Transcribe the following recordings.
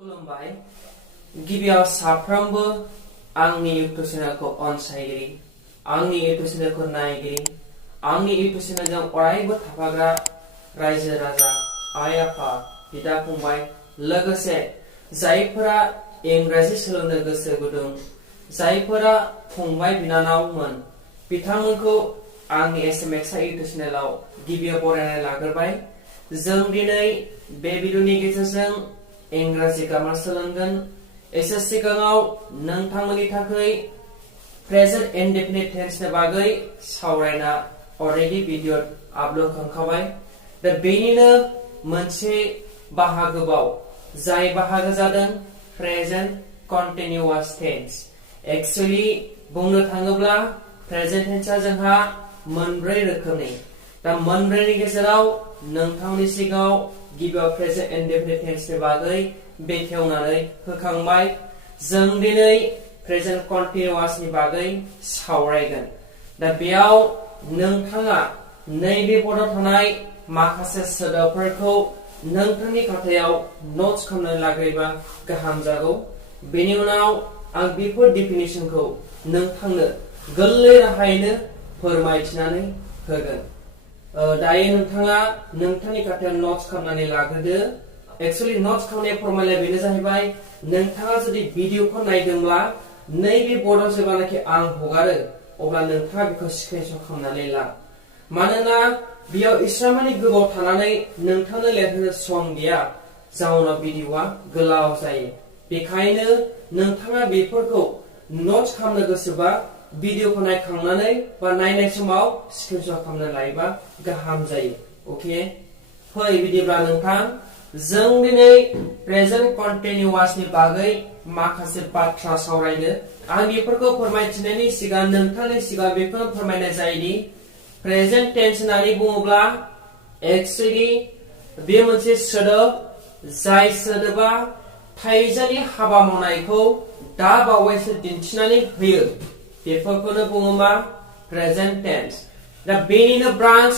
खुलुमबाय गिबियाव साफ्रोमबो आंनि इउट्यूब चेनेलखौ अनसायगिरि आंनि इउट्यूब चेनेलखौ नायगिरि आंनि इउट्यूब चेनेलजों अरायबो थाफाग्रा रायजो राजा आइ आफा बिदा फंबाय लोगोसे जायफोरा इंराजि सोलोंनो गोसो गुदुं जायफोरा फंबाय बिनानावमोन बिथांमोनखौ आंनि एसएमएक्स इउट्यूब चेनेलाव गिबियाव बरायनाय लाग्रोबाय जों दिनै बे भिडिअनि गेजेरजों इंराजि ग्रामार सोलोंगोन एसे सिगाङाव नोंथांमोननि थाखाय प्रेजेन्ट इनडेफिनिट टेन्सनि बागै सावरायना अलरेडि भिडिअ आपल'ड खालामखाबाय दा बेनिनो मोनसे बाहागोआव जाय बाहागो जादों प्रेजेन्ट कन्टिनिउअस टेन्स एक्चुअली बुंनो थाङोब्ला प्रेजेन्ट टेन्सआ जोंहा मोनब्रै रोखोमनि दा मोनब्रैनि गेजेराव नोंथांनि सिगाङाव गिबियाव प्रेजेन्ट इनडेफिनिट टेन्सनि बागै बेखेवनानै होखांबाय जों दिनै प्रेजेन्ट कन्टिनिउअसनि बागै सावरायगोन दा बेयाव नोंथाङा नैबे बर्डआव थानाय माखासे सोदोबफोरखौ नोंथांनि खातायाव नोट्स खालामनानै लाग्रोयोबा गाहाम जागौ बेनि उनाव आं बेफोर डेफिनिशनखौ नोंथांनो गोरलै राहायैनो फोरमायथिनानै होगोन दायो नोंथाङा नोंथांनि खातायाव नोट्स खालामनानै लाग्रोदो एक्चुअली नोट्स खालामनाय फर्मुलाया बेनो जाहैबाय नोंथाङा जुदि भिडिअखौ नायदोंब्ला नैबे बर्डआव जेब्लानाखि आं हगारो अब्ला नोंथाङा बेखौ स्क्रिनशट खालामनानै ला मानोना बेयाव इसिबांमानि गोबाव थानानै नोंथांनो लिरहोनो सम गैया जाउनाव भिडिअआ गोलाव जायो बेखायनो नोंथाङा बेफोरखौ नोट्स खालामनो गोसोबा भिडिअखौ नायखांनानै बा नायनाय समाव स्क्रिनशट खालामना लायोबा गाहाम जायो ओके फै बिदिब्ला नोंथां जों दिनै प्रेजेन्ट कन्टिनिउअसनि बागै माखासे बाथ्रा सावरायनो आं बेफोरखौ फोरमायथिनायनि सिगां नोंथांनि सिगां बेखौनो फोरमायनाय जायोदि प्रेजेन्ट टेन्स होननानै बुङोब्ला एक्चुअली बे मोनसे सोदोब जाय सोदोबा थाइजानि हाबा मावनायखौ दा बावैसो दिन्थिनानै होयो बेफोरखौनो बुङो मा प्रेजेन्ट टेन्स दा बेनिनो ब्रान्च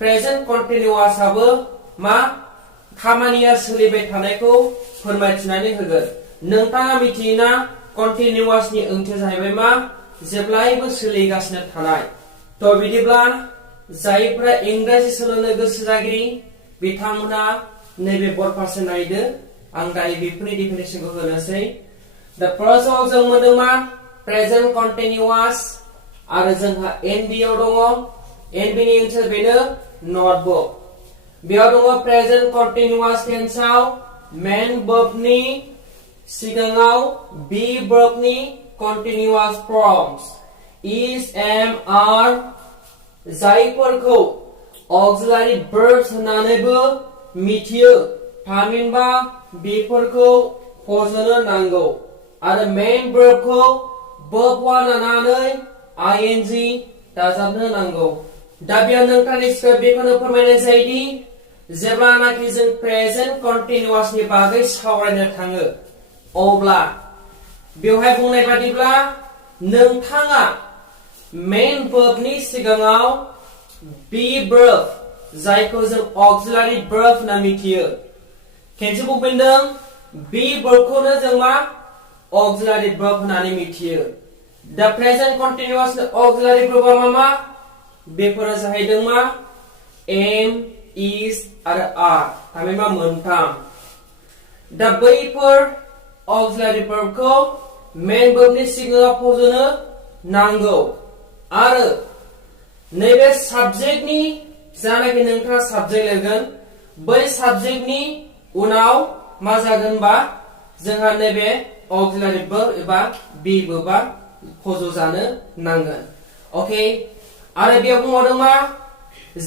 प्रेजेन्ट कन्टिनिउअसआबो मा खामानिया सोलिबाय थानायखौ फोरमायथिनानै होगोन नोंथाङा मिथियोना कन्टिनिउअसनि ओंथिया जाहैबाय मा जेब्लायबो सोलिगासिनो थानाय तो बिदिब्ला जायफोरा इंराजि सोलोंनो गोसो जागिरि बिथांमोना नैबे बर्ड फारसे नायदो आं दायो बेफोरनि डेफिनेशनखौ होनोसै दा फार्स्टआव जों मोनदों मा प्रेजेन्ट कन्टिनिउअस आरो जोंहा एनडिआव दङ एनबिनि ओंथिया बेनो नटबुक बेयाव दङ प्रेजेन्ट कन्टिनिउअस टेन्सआव मेन वर्बनि सिगाङाव बी वर्बनि कन्टिनिउअस फर्म्स इज एम आर जायफोरखौ ऑक्सिलियारी verbs होननानैबो मिथियो थामहिनबा बेफोरखौ फज'नो नांगौ आरो मेन verbखौ verb 1 लानानै ing दाजाबनो नांगौ दा बेयाव नोंथांनि सिगाङाव बेखौनो फोरमायनाय जायोदि जेब्लानाखि जों प्रेजेन्ट कन्टिनिउअसनि बागै सावरायनो थाङो अब्ला बेवहाय बुंनाय बादिब्ला नोंथाङा मेन verbनि सिगाङाव बी verb जायखौ जों ऑक्सिलियारी verb होनना मिथियो खेनसे बुंफिनदों बी verbखौनो जों मा ऑक्सिलियारी verb होननानै मिथियो दा प्रेजेन्ट कन्टिनिउअस ऑक्सिलियारी verbआ मा बेफोरो जाहैदों मा एम इज आरो आर थामहिनबा मोनथाम दा बैफोर ऑक्सिलियारी verbखौ मेन verbनि सिगाङाव फज'नो नांगौ आरो नैबे साबजेक्टनि जानाखि नोंथाङा साबजेक्ट लिरगोन बै साबजेक्टनि उनाव मा जागोन बा जोंहा नैबे ऑक्सिलियारी verb एबा बी verbआ फज'जानो नांगोन ओके आरो बेयाव बुंबावदों मा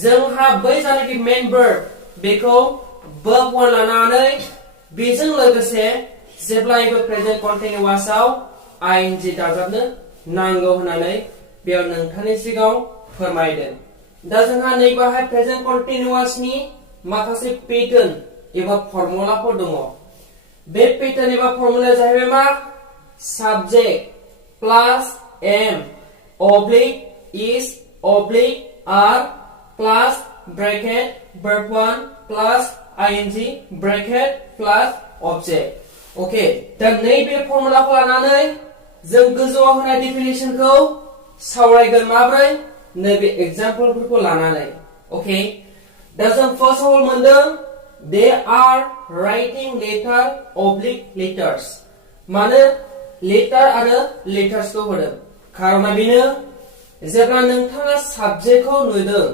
जोंहा बै जानाखि मेन verb बेखौ verb 1 लानानै बेजों लोगोसे जेब्लायबो प्रेजेन्ट कन्टिनिउअसआव ing दाजाबनो नांगौ होननानै बेयाव नोंथांनि सिगाङाव फोरमायदों दा जोंहा नैबाहाय प्रेजेन्ट कन्टिनिउअसनि माखासे पैटार्न एबा फर्मुलाफोर दङ बे पैटार्न एबा फर्मुलाया जाहैबाय मा subject plus am oblique is oblique are plus bracket verb 1 plus ing bracket plus object okay दा नैबे फर्मुलाखौ लानानै जों गोजौआव होनाय डेफिनेशनखौ सावरायगोन माब्रै नैबे एग्जाम्पलफोरखौ लानानै ओके दा जों फार्स्ट अफ अल मोनदों they are writing letter oblique letters माने letter आरो letters खौ होदों खारना बेनो जेब्ला नोंथाङा साबजेक्टखौ नुदों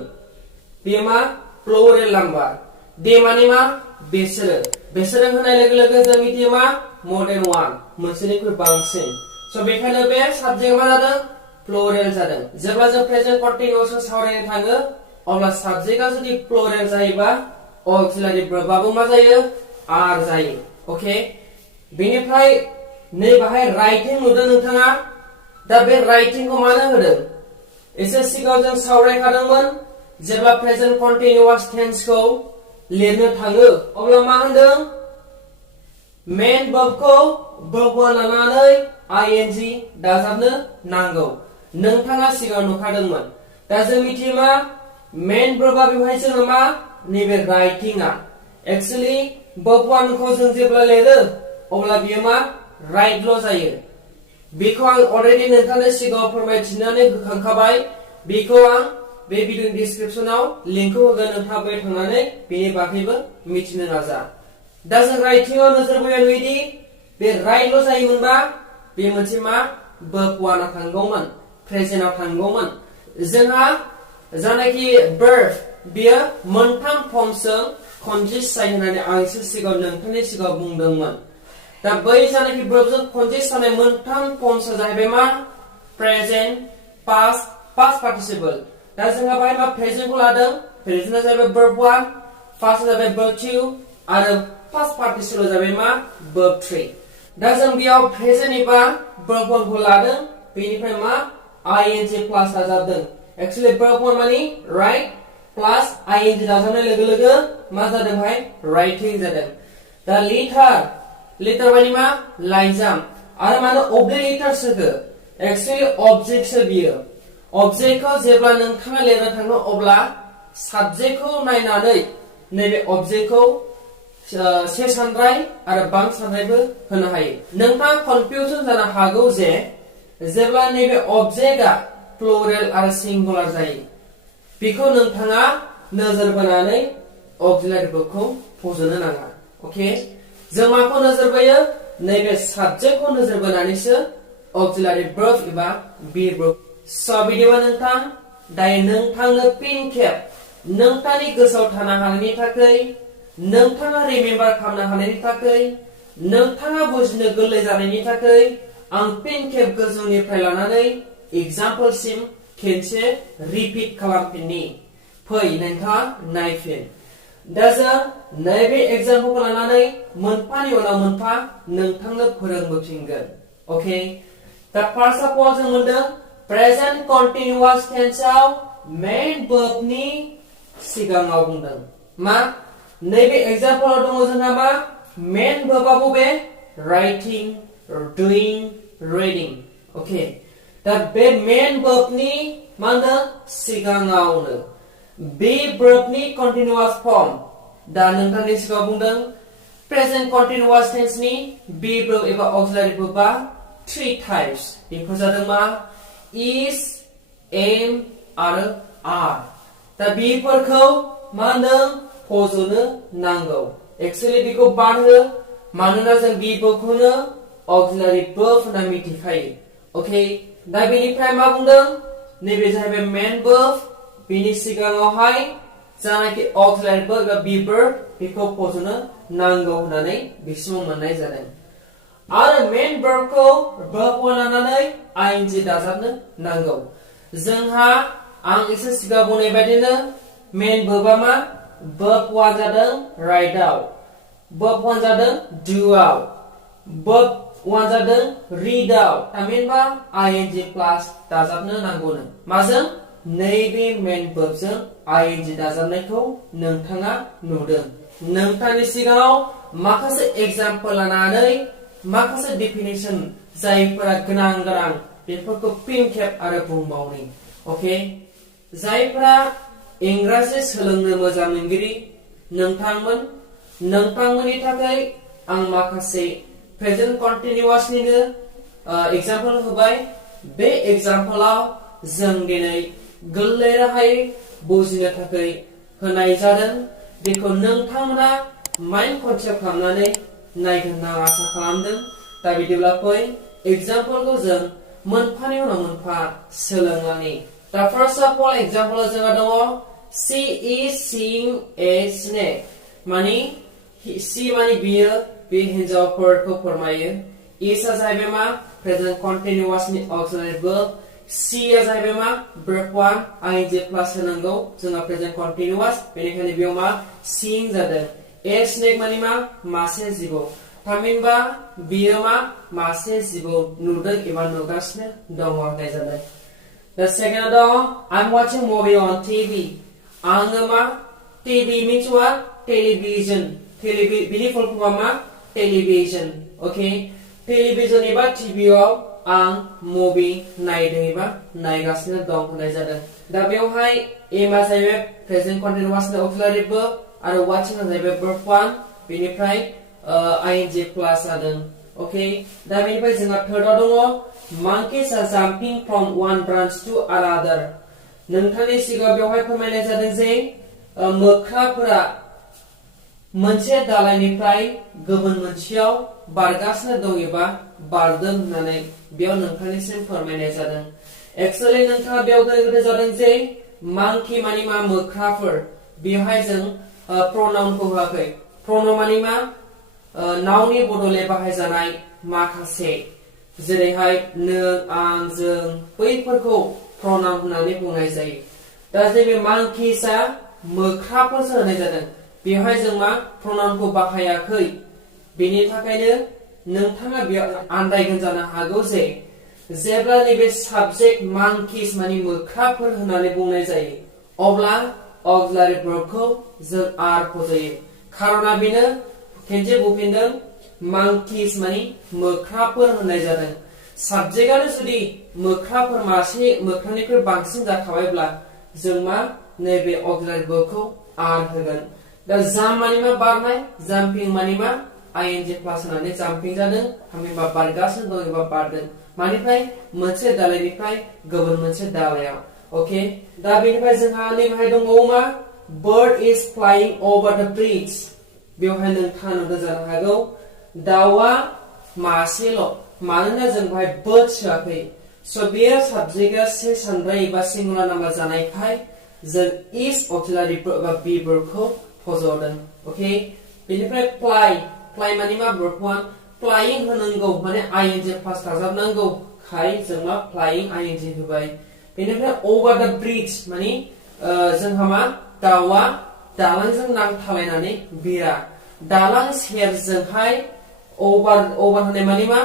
बे मा प्लुरेल नाम्बार दे माने मा बेसोरो होनाय लोगो लोगो जों मिथियो मा more than one मोनसेनिख्रुइ बांसिन स' बेखायनो बे साबजेक्ट मा जादों प्लुरेल जादों जेब्ला जों प्रेजेन्ट कन्टिन्युअस सावरायनो थाङो अब्ला साबजेक्टआ जुदि प्लुरेल जायोबा ऑक्सिलरी वर्बआबो मा जायो आर जायो ओके बेनिफ्राय नै बाहाय राइटिं नुदों नोंथाङा दा बे राइटिंखौ मानो होदों एसे सिगाङाव जों सावरायखादोंमोन जेब्ला प्रेजेन्ट कन्टिन्युअस टेन्सखौ लिरनो थाङो अब्ला मा होनदों मेन वर्बखौ वर्ब लानानै आईएनजी दाजाबनो नांगौ नोंथाङा सिगाङाव नुखादोंमोन दा जों मिथियो मा मेन वर्बआ बेवहाय जोङो मा नैबे राइटिंआ एक्चुअली वर्ब 1 खौ जों जेब्ला लिरो अब्ला बियो मा राइटल' जायो बेखौ आं अलरेडी नोंथांनो सिगाङाव फोरमायथिनानै होखांखाबाय बेखौ आं बे भिडिअ डिस्क्रिप्शनाव लिंकखौ होगोन नोंथाङा बै थांनानै बेनि बागैबो मिथिनो नाजा दा जों राइटिंआव नोजोर बोयोदि बे राइटल' जायोमोनबा बे मोनसे मा वर्ब 1 आ थांगौमोन प्रेजेन्टआव थांगौमन जोंहा जानाखि वर्ब बियो मोनथाम फर्मजों कन्सिस्ट जायो होननानै आं एसे सिगाङाव नोंथांनि सिगाङाव बुंदोंमोन दा बै जानाखि वर्बजों कन्सिस्ट जानाय मोनथाम फर्मआ जाहैबाय मा प्रेजेन्ट पास्ट पार्टिसिपल दा जोंहा बाहाय मा प्रेजेन्टखौ लादों प्रेजेन्टआ जाहैबाय वर्ब 1 पास्टआ जाहैबाय वर्ब 2 आरो पास्ट पार्टिसिपलआ जाहैबाय मा वर्ब 3 दा जों बेयाव प्रेजेन्ट एबा वर्ब 1 खौ लादों बेनिफ्राय मा आईएनजी प्लस दाजाबदों एक्चुअली वर्ब 1 माने राइट प्लस आईएनजी दाजाबनाय लोगो लोगो मा जादों भाई राइटिं जादों दा लेटार माने मा लाइजाम आरो माने ऑब्जेक्ट लेटार्स होखो एक्चुअली ऑब्जेक्ट सो बियो ऑब्जेक्टखौ जेब्ला नोंथाङा लिरनो थाङो अब्ला साबजेक्टखौ नायनानै नैबे ऑब्जेक्टखौ से सानद्राय आरो बां सानद्रायबो होनो हायो नोंथाङा कनफ्यूजन जानो हागौ जे जेब्ला नैबे ऑब्जेक्टआ प्लुरेल आरो सिंगुलार जायो बेखौ नोंथाङा नोजोर बोनानै ऑक्सिलरी वर्बखौ फज'नो नाङा ओके जों माखौ नोजोर बोयो नैबे साबजेक्टखौ नोजोर बोनानैसो ऑक्सिलरी वर्ब एबा बी वर्ब स' बिदिबा नोंथां दायो नोंथांनो फिन खेब नोंथांनि गोसोआव थानो हानायनि थाखाय नोंथाङा रिमेम्बार खालामनो हानायनि थाखाय नोंथाङा बुजिनो गोरलै जानायनि थाखाय आं फिन खेब गोजौनिफ्राय लानानै एग्जाम्पलसिम खेनसे रिपिट खालामफिननि फै नोंथाङा नायफिन दा जों नैबे एग्जाम्पलखौ लानानै मोनफानि उनाव मोनफा नोंथांनो फोरोंबोफिनगोन ओके दा फार्स्ट अफ अल जों मोनदों प्रेजेन्ट कन्टिन्युअस टेन्सआव मेन वर्बनि सिगाङाव बुंदों मा नैबे एग्जाम्पलआव दङ जोंहा मा मेन वर्बआ बबे राइटिं डुइं रिडिं ओके दा बे मेन वर्बनि मा होनदों सिगाङावनो बे वर्बनि कन्टिन्युअस फर्म दा नोंथांनि सिगाङाव बुंदों प्रेजेन्ट कन्टिन्युअस टेन्सनि बी वर्ब एबा ऑक्सिलरी वर्बआ 3 टाइप्स बेफोर जादों मा is am आरो are दा बेफोरखौ मा होनदों फज'नो नांगौ एक्चुअली बेखौ बाद हो मानोना जों बी वर्बखौनो ऑक्सिलरी वर्ब होनना मिथिखायो ओके दा बेनिफ्राय मा बुंदों नैबे जाहैबाय मेन वर्ब बेनि सिगाङावहाय जानाखि ऑक्सिलरी वर्ब एबा बी वर्ब बेखौ फज'नो नांगौ होननानै बिसिमाव मोननाय जादों आरो मेन वर्बखौ वर्ब लानानै आईएनजी दाजाबनो नांगौ जोंहा आं एसे सिगां बुंनाय बायदिनो मेन वर्बआ मा वर्ब 1 जादों राइटआव वर्ब 1 जादों डुआव वर्ब 1 जादों रीडआव थामहिनबा आईएनजी प्लस दाजाबनो नांगौनो माजों नैबे मेन वर्बजों आईएनजी दाजाबनायखौ नोंथाङा नुदों नोंथांनि सिगाङाव माखासे एग्जाम्पल लानानै माखासे डेफिनेशन जायफोरा गोनां बेफोरखौ फिन खेब आरो बुंबावनि ओके जायफोरा इंराजि सोलोंनो मोजां मोनगिरि नोंथांमोननि थाखाय आं माखासे प्रेजेन्ट कन्टिनिउआसनिनो एग्जाम्पल होबाय बे एग्जाम्पलाव जों दिनै गोरलै राहायै बुजिनो थाखाय होनाय जादों बेखौ नोंथांमोना माइन्ड कनसेप्ट खालामनानै नायगोन होनना आसा खालामदों दा बिदिब्ला फै एग्जाम्पलखौ जों मोनफानि उनाव मोनफा सोलोंलांनि दा फार्स्ट अफ अल एग्जाम्पलाव जोंहा दङ she is seeing a snake माने she माने बियो बे हिन्जावफोरखौ फोरमायो is आ जाहैबाय मा प्रेजेन्ट कन्टिनिउआसनि ऑक्सिलियारी वर्ब C आ जाहैबाय मा verb 1 ing प्लस होनांगौ जोंहा प्रेजेन्ट कन्टिनिउआस बेनिखायनो बेयाव मा seeing जादों a snake माने मा मासे जिबौ थामहिनबा बियो मा मासे जिबौ नुदों एबा नुगासिनो दङ होननाय जादों The second दङ I'm watching movie on TV आङो मा TV means what television बिनि फुल फर्मआ मा टेलिभिजन ओके टेलिभिजन एबा टिभिआव आं मुभि नायदों एबा नायगासिनो दं होननाय जादों दा बेवहाय एम आ जाहैबाय प्रेजेन्ट कन्टिनिउआसनि ऑक्सिलियारी वर्ब आरो वाचिं आ जाहैबाय verb 1 बेनिफ्राय ing प्लस जादों ओके दा बेनिफ्राय जोंहा थर्डआव दङ monkeys are jumping from one branch to another नोंथांनि सिगाङाव बेवहाय फोरमायनाय जादों जे मोख्राफोरा मोनसे दालायनिफ्राय गुबुन मोनसेयाव बारगासिनो दं एबा बारदों होननानै बेयाव नोंथांनिसिम फोरमायनाय जादों एक्चुअली नोंथाङा बेयाव गोनो जादों जे मांकी माने मा मोख्राफोर बेवहाय जों प्रनाउनखौ होआखै प्रनाउन माने मा नाउननि बदले बाहायजानाय माखासे जेरैहाय नों आं जों बैफोरखौ प्रनाउन होननानै बुंनाय जायो दा जे मांकीसआ मोख्राफोरसो होनाय जादों बेवहाय जों मा प्रनाउनखौ बाहायाखै बेनि थाखायनो नोंथाङा बेयाव आन्दायगोन जानो हागौ जे जेब्ला नैबे साबजेक्ट मांकीस माने मोख्राफोर होननानै बुंनाय जायो अब्ला ऑक्सिलियारी वर्बखौ जों आर फज'यो खारना बेनो खेनसे बुंफिनदों मांकीस माने मोख्राफोर होननाय जादों साबजेक्टआनो जुदि मोख्राफोर मासे मोख्रानिख्रुइ बांसिन जाखाबायब्ला जों मा नैबे ऑक्सिलियारी वर्बखौ आर होगोन दा जाम माने मा बारनाय जाम्पिं माने मा ing प्लस होनानै जाम्पिं जादों थामहिनबा बारगासिनो दं एबा बारदों मानिफ्राय मोनसे दालायनिफ्राय गुबुन मोनसे दालायाव ओके दा बेनिफ्राय जोंहा नैबेहाय दंबावो मा bird is flying over the bridge बेवहाय नोंथाङा नुदों जानो हागौ दाउआ मासेल' मानोना जों बेवहाय bird सोआखै स' बेयो साबजेक्टआ से सानद्राय एबा सिंगुलार नाम्बार जानायखाय जों is ऑक्सिलियारी वर्ब एबा बी वर्बखौ फज'दों ओके बेनिफ्राय fly माने मा verb 1 flying होनांगौ माने ing प्लस दाजाबनांगौ खाय जों मा flying ing होबाय बेनिफ्राय over the bridge माने जोंहा मा दाउआ दालांजों नांथालायनानै बिरा दालां सेरजोंहाय over होननाय माने मा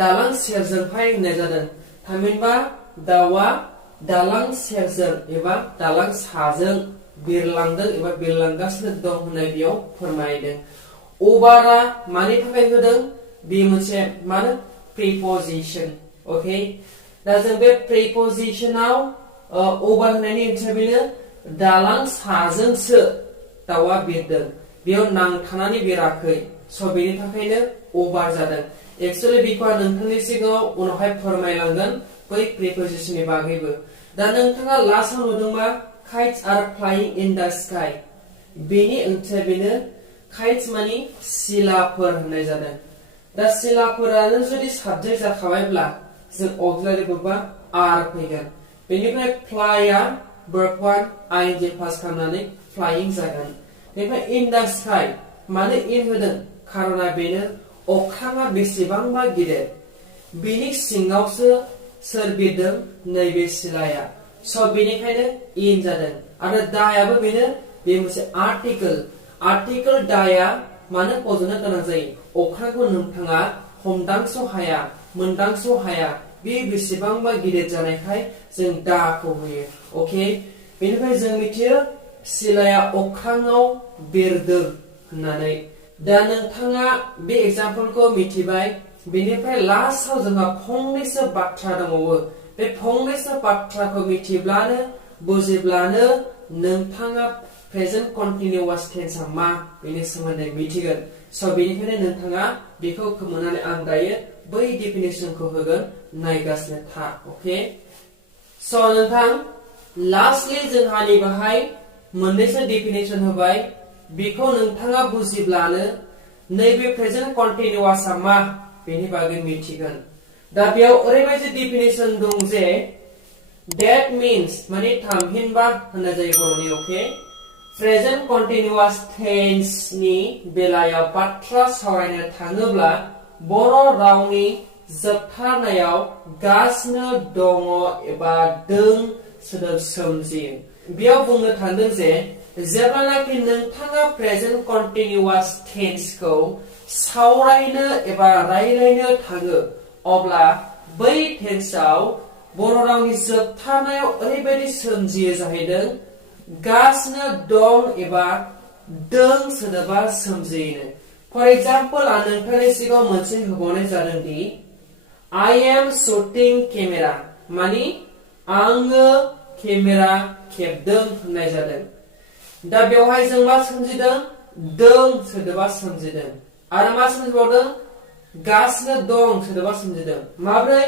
दालां सेरजोंहाय होननाय जादों थामहिनबा दाउआ दालां सेरजों एबा दालां साजों बिरलांदों एबा बिरलांगासिनो दं होननाय बेयाव फोरमायदों ओभारआ मानि थाखाय होदों बे मोनसे माने प्रिपोजिशन ओके दा जों बे प्रिपोजिशनाव ओभार होननायनि ओंथिया बेनो दालां साजोंसो दाउआ बिरदों बेयाव नांथानानै बिराखै स' बेनि थाखायनो ओभार जादों एक्चुअली बेखौ आं नोंथांनि सिगाङाव उनावहाय फोरमायलांगोन बै प्रिपोजिशननि बागैबो दा नोंथाङा लास्टआव नुदोंबा kites are flying in the sky बेनि ओंथिया बेनो kites माने सिलाफोर होननाय जादों दा सिलाफोरानो जुदि साबजेक्ट जाखाबायब्ला जों ऑक्सिलियारी वर्बआ आर फैगोन बेनिफ्राय flyआ verb 1 ing प्लस खालामनानै flying जागोन बेनिफ्राय in the sky माने in होदों खारना बेनो अख्राङा बेसेबांबा गिदिर बेनि सिङावसो सोर बिरदों नैबे सिलाया स' बेनिखायनो इन जादों आरो दायाबो बेनो बे मोनसे आर्टिकल दाया मानो फज'नो गोनां जायो अख्रांखौ नोंथाङा हमदांस' हाया मोनदांस' हाया बे बेसेबांबा गिदिर जानायखाय जों दाखौ होयो ओके बेनिफ्राय जों मिथियो सिलाया अख्राङाव बिरदों होननानै दा नोंथाङा बे एग्जाम्पलखौ मिथिबाय बेनिफ्राय लास्टआव जोंहा फंनैसो बाथ्रा दंबावो बे फंनैसो बाथ्राखौ मिथिब्लानो बुजिब्लानो नोंथाङा प्रेजेन्ट कन्टिनिउआस टेन्सआ मा बेनि सोमोन्दै मिथिगोन स' बेनिखायनो नोंथाङा बेखौ खोमोनानै आं दायो बै डेफिनेसनखौ होगोन नायगासिनो था अके स' नोंथां लास्टलि जोंहा नैबेहाय मोननैसो डेफिनेसन होबाय बेखौ नोंथाङा बुजिब्लानो नैबे प्रेजेन्ट कन्टिनिउआसआ मा बेनि बागै मिथिगोन दा बेयाव ओरैबायदि डेफिनेसन दं जे that means माने थामहिनबा होननाय जायो बर'नि अके प्रेजेन्ट कन्टिनिउआस टेन्स नि बेलायाव बाथ्रा सावरायनो थाङोब्ला बर' रावनि जोबथारनायाव गासिनो दङ एबा दों सोदोब सोमजियो बेयाव बुंनो थांदों जे जेब्लानाखि नोंथाङा प्रेजेन्ट कन्टिनिउआस टेन्सखौ सावरायनो एबा रायलायनो थाङो अब्ला बै टेन्सआव बर' रावनि जोबथारनायाव ओरैबायदि सोमजियो जाहैदों गासिनो दं एबा दों सोदोबा सोमजियो फर एग्जाम्पल आं नोंथांनि सिगाङाव मोनसे होबावनाय जादों दि I am shooting camera मानि आङो केमेरा खेबदों होननाय जादों दा बेवहाय जों मा सोमजिदों दों सोदोबा सोमजिदों आरो मा सोमजिबावदों गासिनो दं सोदोबा सोमजिदों माब्रै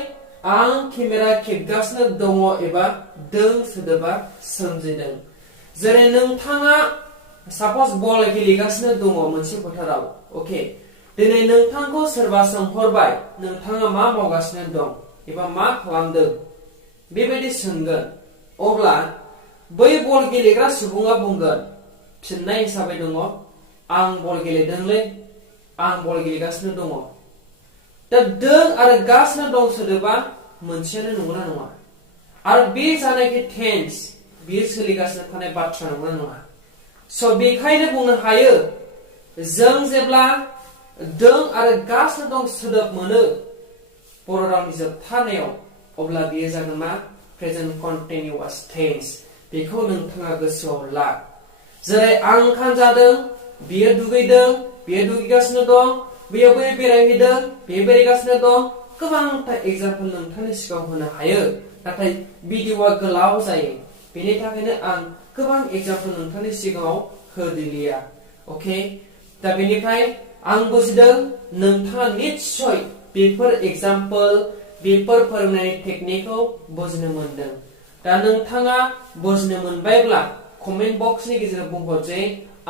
आं केमेरा खेबगासिनो दङ एबा दों सोदोबा सोमजिदों जेरै नोंथाङा सापज बल गेलेगासिनो दङ मोनसे फोथाराव अके दिनै नोंथांखौ सोरबा सोंहरबाय नोंथाङा मा मावगासिनो दं एबा मा खालामदों बेबायदि सोंगोन अब्ला बै बल गेलेग्रा सुबुङा बुंगोन फिननाय हिसाबै दङ आं बल गेलेदोंलै आं बल गेलेगासिनो दङ दा दों आरो गासिनो दं सोदोबा मोनसेयानो नंगौना नङा आरो बे जानायखि टेन्स बेयो सोलिगासिनो थानाय बाथ्रा नंगौना नङा स' बेखायनो बुंनो हायो जों जेब्ला दों आरो गासिनो दं सोदोब मोनो बर' रावनि जोबथारनायाव अब्ला बेयो जागोन मा प्रेजेन्ट कन्टिनिउआस टेन्स बेखौ नोंथाङा गोसोआव ला जेरै आं ओंखाम जादों बियो दुगैदों बियो दुगैगासिनो दं बियो बै बेरायहैदों बियो बेरायगासिनो दं गोबांथा एग्जाम्पल नोंथांनि सिगाङाव होनो हायो नाथाय भिडिअआ गोलाव जायो बेनि थाखायनो आं गोबां एग्जाम्पल नोंथांनि सिगाङाव होदिलिया अके दा बेनिफ्राय आं बुजिदों नोंथाङा निश्चय बेफोर एग्जाम्पल बेफोर फोरोंनायनि टेकनिकखौ बुजिनो मोनदों दा नोंथाङा बुजिनो मोनबायब्ला कमेन्ट बक्सनि गेजेराव बुंहर जे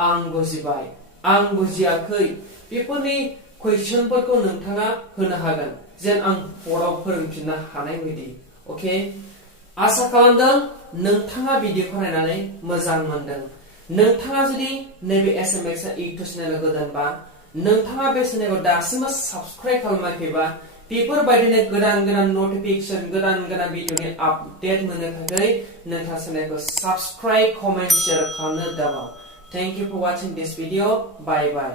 आं बुजिबाय आं बुजियाखै बेफोरनि कुइसनफोरखौ नोंथाङा होनो हागोन जेन आं बर्डआव फोरोंफिननो हानाय बायदि अके आसा खालामदों नोंथाङा भिडिअखौ नायनानै मोजां मोनदों नोंथाङा जुदि नैबे एसएमएक्स इउटिउब चेनेल गोदानबा नोंथाङा बे चेनेलखौ दासिमबो साबस्क्राइब खालामाखैबा बेफोरबायदिनो गोदान गोदान नटिफिकेशन गोदान गोदान भिडिअनि आपडेट मोननो थाखाय नोंथाङा चेनेलखौ साबस्क्राइब कमेन्ट शेयार खालामनो दाबाव thank you for watching this video bye bye